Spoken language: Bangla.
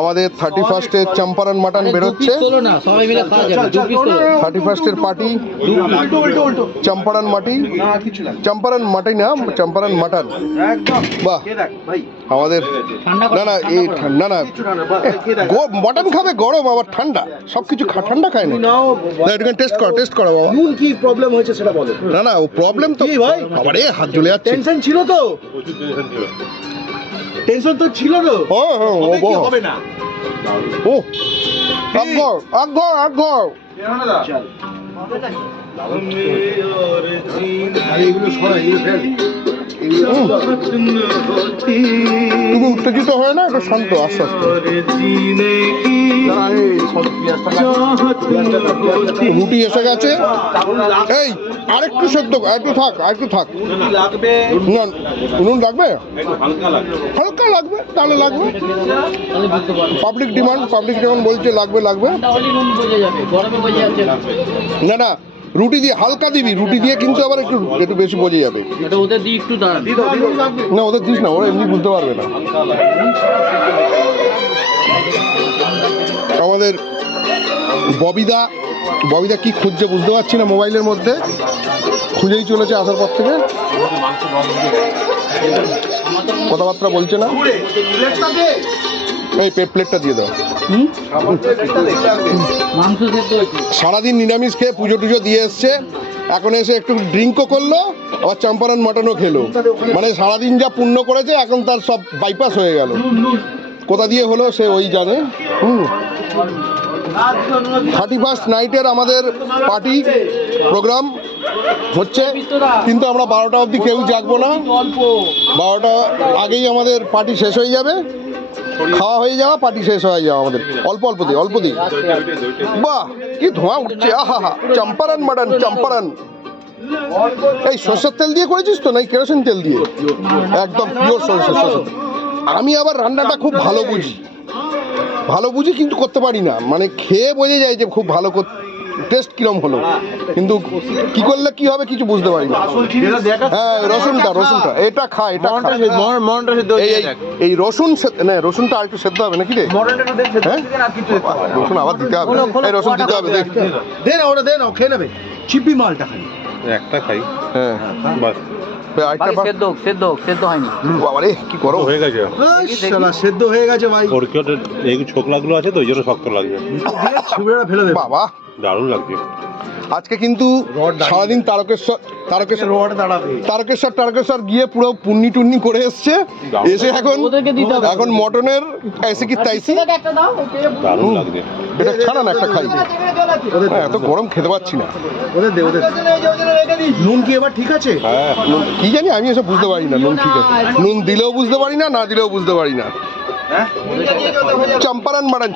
আমাদের 31 চম্পারন মাটন বেরোচ্ছে। 31 পার্টি চম্পারন মাটি, চম্পারন মাটি না, চম্পারন মাটন। বাহ, আমাদের না না এই না না মটন খাবে গরম আবার ঠান্ডা, সবকিছু ঠান্ডা খায় না। একটু টেস্ট করো বাবা। কি প্রবলেম হয়েছে সেটা বলো। না না ও প্রবলেম তো ভাই, আবার হাত জ্বলে যাচ্ছে। টেনশন ছিল তো, টেনশন তো ছিল তো। ও হবে না। ও এক ঘর তুমি উত্তেজিত হয় না, এটা শান্ত আস্তে আস্তে। রুটি এসে গেছে। এই আরেকটু সেদ্ধ, আরেকটু থাক। নুন লাগবে, হালকা লাগবে, তাহলে লাগবে। পাবলিক ডিমান্ড বলছে লাগবে। না না রুটি দিয়ে হালকা দিবি, রুটি দিয়ে কিন্তু আবার একটু বেশি বোঝা যাবে। ওদের দিয়ে একটু দাঁড়ান। না ওদের দিস না, ওরা এমনি বুঝতে পারবে না। আমাদের ববিদা কি খুঁজছে বুঝতে পারছি না, মোবাইলের মধ্যে খুঁজেই চলেছে আসার পর থেকে, কথাবার্তা বলছে না। এই প্লেটটা দিয়ে দাও। সারাদিন নিরামিষ খেয়ে পুজো টুজো দিয়ে এসছে, এখন এসে একটু ড্রিঙ্কও করলো, আবার চম্পারন মাটনও খেলো। মানে সারাদিন যা পুণ্য করেছে এখন তার সব বাইপাস হয়ে গেল। কোথা দিয়ে হলো সে ওই জানে। 31 নাইটের আমাদের পার্টি প্রোগ্রাম হচ্ছে, কিন্তু আমরা 12টা অবধি কেউ জাগবো না। 12টা আগেই আমাদের পার্টি শেষ হয়ে যাবে, খাওয়া হয়ে যাওয়া, পার্টি শেষ হয়ে যাওয়া আমাদের। অল্প দিয়ে বাহ কি ধোঁয়া উঠছে, আহা চম্পারন মাটন চম্পারন। এই সরষের তেল দিয়ে করেছিস তো, নাই কেরোসিন তেল দিয়ে? একদম পিওর সরষের তেল। আমি আবার রান্নাটা খুব ভালো বুঝি কিন্তু করতে পারি না, মানে খেয়ে বোঝা যায় যে খুব ভালো টেস্ট কিরম হলো, কিন্তু কি করলে কি হবে কিছু বুঝতে পারি না। হ্যাঁ রসুনটা এটা খা, এই রসুনটা আর একটু সেদ্ধ হবে নাকি রে? হ্যাঁ রসুন আবার দিতে হবে, এই রসুন দিতে হবে। দে না খেয়ে নেবে চিপি মালটা খালি একটা খাই। হ্যাঁ বাস সেদ্ধ হয়নি। বাবারে কি করো, হয়ে গেছে, সেদ্ধ হয়ে গেছে ভাই। ওর কি এই ছোকলাগুলো আছে তো ওই জন্য শক্ত লাগবে। ফেলে দেবে বাবা, দারুণ লাগছে। আজকে কিন্তু সারাদিন তারকেশ্বর গিয়ে পুরো পুন্নি টুন্নি করে এসছে, এসে এখন মটনের এসে কি তাইছি দারুণ লাগছে। এটা ছাড়া না একটা খাই, এত গরম খেতে পাচ্ছি না। নুন কি এবার ঠিক আছে? হ্যাঁ কি জানি, আমি এসব বুঝতে পারি না। নুন ঠিক আছে, নুন দিলেও বুঝতে পারি না, না দিলেও বুঝতে পারি না। চম্পারন মাটন